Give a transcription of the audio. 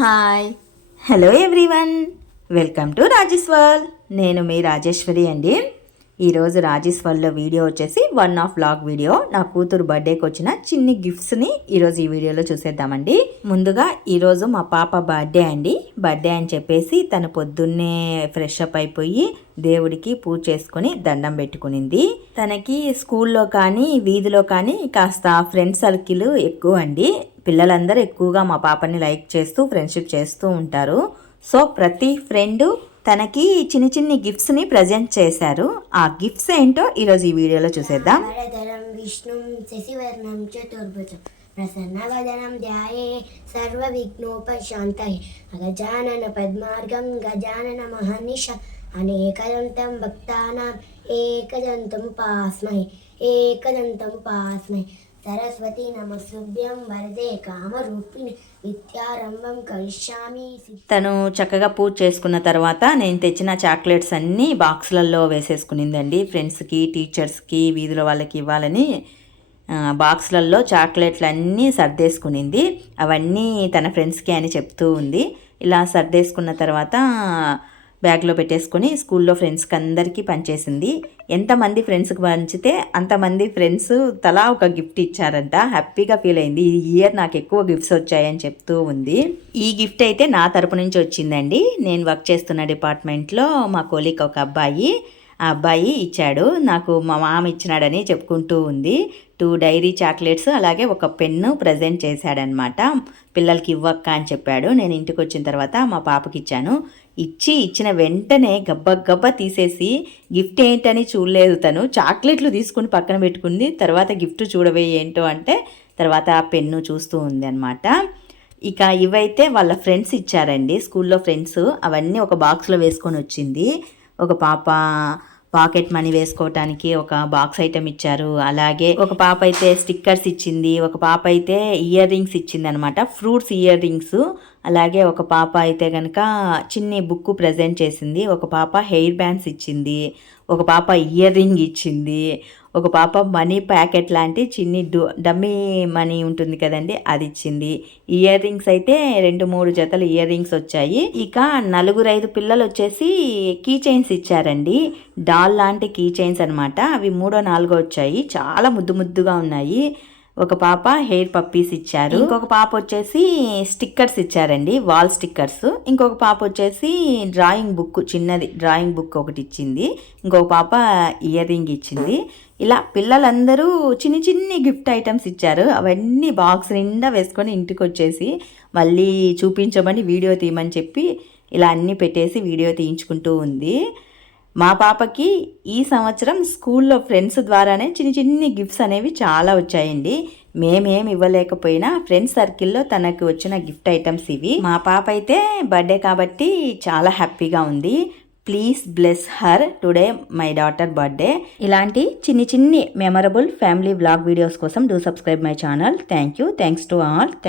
Hi. Hello everyone welcome to Rajeshwar నేను మీ రాజేశ్వరి అండి. ఈరోజు రాజేశ్వర్లో వీడియో వచ్చేసి వన్ ఆఫ్ లాగ్ వీడియో నా కూతురు బర్త్డేకి వచ్చిన చిన్ని గిఫ్ట్స్ని ఈరోజు ఈ వీడియోలో చూసేద్దామండి. ముందుగా ఈరోజు మా పాప బర్త్డే అండి. బర్త్డే అని చెప్పేసి తను పొద్దున్నే ఫ్రెష్ అప్ అయిపోయి దేవుడికి పూజ చేసుకుని దండం పెట్టుకునింది. తనకి స్కూల్లో కానీ వీధిలో కానీ కాస్త ఫ్రెండ్ సర్కిల్ ఎక్కువ అండి. పిల్లలందరూ ఎక్కువగా మా పాపని లైక్ చేస్తూ ఫ్రెండ్షిప్ చేస్తూ ఉంటారు. సో ప్రతి ఫ్రెండు తనకి చిన్ని చిన్ని గిఫ్ట్స్ని ప్రజెంట్ చేశారు. ఆ గిఫ్ట్స్ ఏంటో ఈరోజు ఈ వీడియోలో చూసేద్దాం. వరదరం విష్ణుం శశివర్ణం చతుర్భుజం. ప్రసన్నవదనం ధ్యాయే సర్వవిఘ్నోపశాంతయే. గజానన పద్మార్గం గజానన మహనిష అనేకదంతం భక్తానాం ఏకదంతముపాస్మహే పాస్మై సరస్వతి నమస్తుభ్యం వరదే కామరూపిణి విద్యారంభం కరిష్యామి తను చక్కగా పూజ చేసుకున్న తర్వాత నేను తెచ్చిన చాక్లెట్స్ అన్నీ బాక్స్లలో వేసేసుకునిందండి. ఫ్రెండ్స్కి టీచర్స్కి వీధుల వాళ్ళకి ఇవ్వాలని బాక్స్లలో చాక్లెట్లు అన్నీ సర్దేసుకునింది. అవన్నీ తన ఫ్రెండ్స్కి అని చెప్తూ ఉంది. ఇలా సర్దేసుకున్న తర్వాత బ్యాగ్లో పెట్టేసుకొని స్కూల్లో ఫ్రెండ్స్కి అందరికీ పంచేసింది. ఎంతమంది ఫ్రెండ్స్కి పంచితే అంతమంది ఫ్రెండ్స్ తలా ఒక గిఫ్ట్ ఇచ్చారంట. హ్యాపీగా ఫీల్ అయింది. ఈ ఇయర్ నాకు ఎక్కువ గిఫ్ట్స్ వచ్చాయని చెప్తూ ఉంది. ఈ గిఫ్ట్ అయితే నా తరపు నుంచి వచ్చిందండి. నేను వర్క్ చేస్తున్న డిపార్ట్మెంట్లో మా కోలీకి ఒక అబ్బాయి. ఆ అబ్బాయి ఇచ్చాడు. నాకు మా మామ ఇచ్చినాడని చెప్పుకుంటూ ఉంది. టూ డైరీ చాక్లెట్స్ అలాగే ఒక పెన్ను ప్రజెంట్ చేశాడనమాట. పిల్లలకి ఇవ్వక్క అని చెప్పాడు. నేను ఇంటికి వచ్చిన తర్వాత మా పాపకి ఇచ్చాను. ఇచ్చి ఇచ్చిన వెంటనే గబ్బ గబ్బ తీసేసి గిఫ్ట్ ఏంటని చూడలేదు తను. చాక్లెట్లు తీసుకుని పక్కన పెట్టుకుంది. తర్వాత గిఫ్ట్ చూడవే ఏంటో అంటే తర్వాత ఆ పెన్ను చూస్తూ ఉంది అనమాట ఇక ఇవైతే వాళ్ళ ఫ్రెండ్స్ ఇచ్చారండి. స్కూల్లో ఫ్రెండ్స్ అవన్నీ ఒక బాక్స్లో వేసుకొని వచ్చింది. ఒక పాప పాకెట్ మనీ వేసుకోవటానికి ఒక బాక్స్ ఐటమ్ ఇచ్చారు. అలాగే ఒక పాప అయితే స్టిక్కర్స్ ఇచ్చింది ఒక పాప అయితే ఇయర్ రింగ్స్ ఇచ్చింది అనమాట ఫ్రూట్స్ ఇయర్ రింగ్స్ అలాగే ఒక పాప అయితే కనుక చిన్ని బుక్ ప్రజెంట్ చేసింది ఒక పాప హెయిర్ బ్యాండ్స్ ఇచ్చింది ఒక పాప ఇయర్ రింగ్ ఇచ్చింది. ఒక పాప మనీ ప్యాకెట్ లాంటి చిన్ని డమ్మీ మనీ ఉంటుంది కదండి అది ఇచ్చింది. ఇయర్ రింగ్స్ అయితే రెండు మూడు జతలు ఇయర్ రింగ్స్ వచ్చాయి. ఇక నలుగురు ఐదు పిల్లలు వచ్చేసి కీ చైన్స్ ఇచ్చారండి. డాల్ లాంటి కీ చైన్స్ అనమాట అవి మూడో నాలుగో వచ్చాయి. చాలా ముద్దు ముద్దుగా ఉన్నాయి. ఒక పాప హెయిర్ పప్పీస్ ఇచ్చారు. ఇంకొక పాప వచ్చేసి స్టిక్కర్స్ ఇచ్చారండి వాల్ స్టిక్కర్స్. ఇంకొక పాప వచ్చేసి డ్రాయింగ్ బుక్ చిన్నది డ్రాయింగ్ బుక్ ఒకటి ఇచ్చింది. ఇంకొక పాప ఇయర్ రింగ్ ఇచ్చింది. ఇలా పిల్లలందరూ చిన్ని చిన్ని గిఫ్ట్ ఐటమ్స్ ఇచ్చారు. అవన్నీ బాక్స్ నిండా వేసుకొని ఇంటికి వచ్చేసి మళ్ళీ చూపించమని వీడియో తీయమని చెప్పి ఇలా అన్నీ పెట్టేసి వీడియో తీయించుకుంటూ ఉంది. మా పాపకి ఈ సంవత్సరం స్కూల్లో ఫ్రెండ్స్ ద్వారానే చిన్న చిన్ని గిఫ్ట్స్ అనేవి చాలా వచ్చాయండి. మేమేం ఇవ్వలేకపోయినా ఫ్రెండ్స్ సర్కిల్లో తనకు వచ్చిన గిఫ్ట్ ఐటమ్స్ ఇవి. మా పాప అయితే బర్త్డే కాబట్టి చాలా హ్యాపీగా ఉంది. Please bless her today my daughter birthday. ఇలాంటి చిన్ని చిన్ని మెమరబుల్ ఫ్యామిలీ బ్లాగ్ వీడియోస్ కోసం do subscribe my channel. Thank you thanks to all. Thank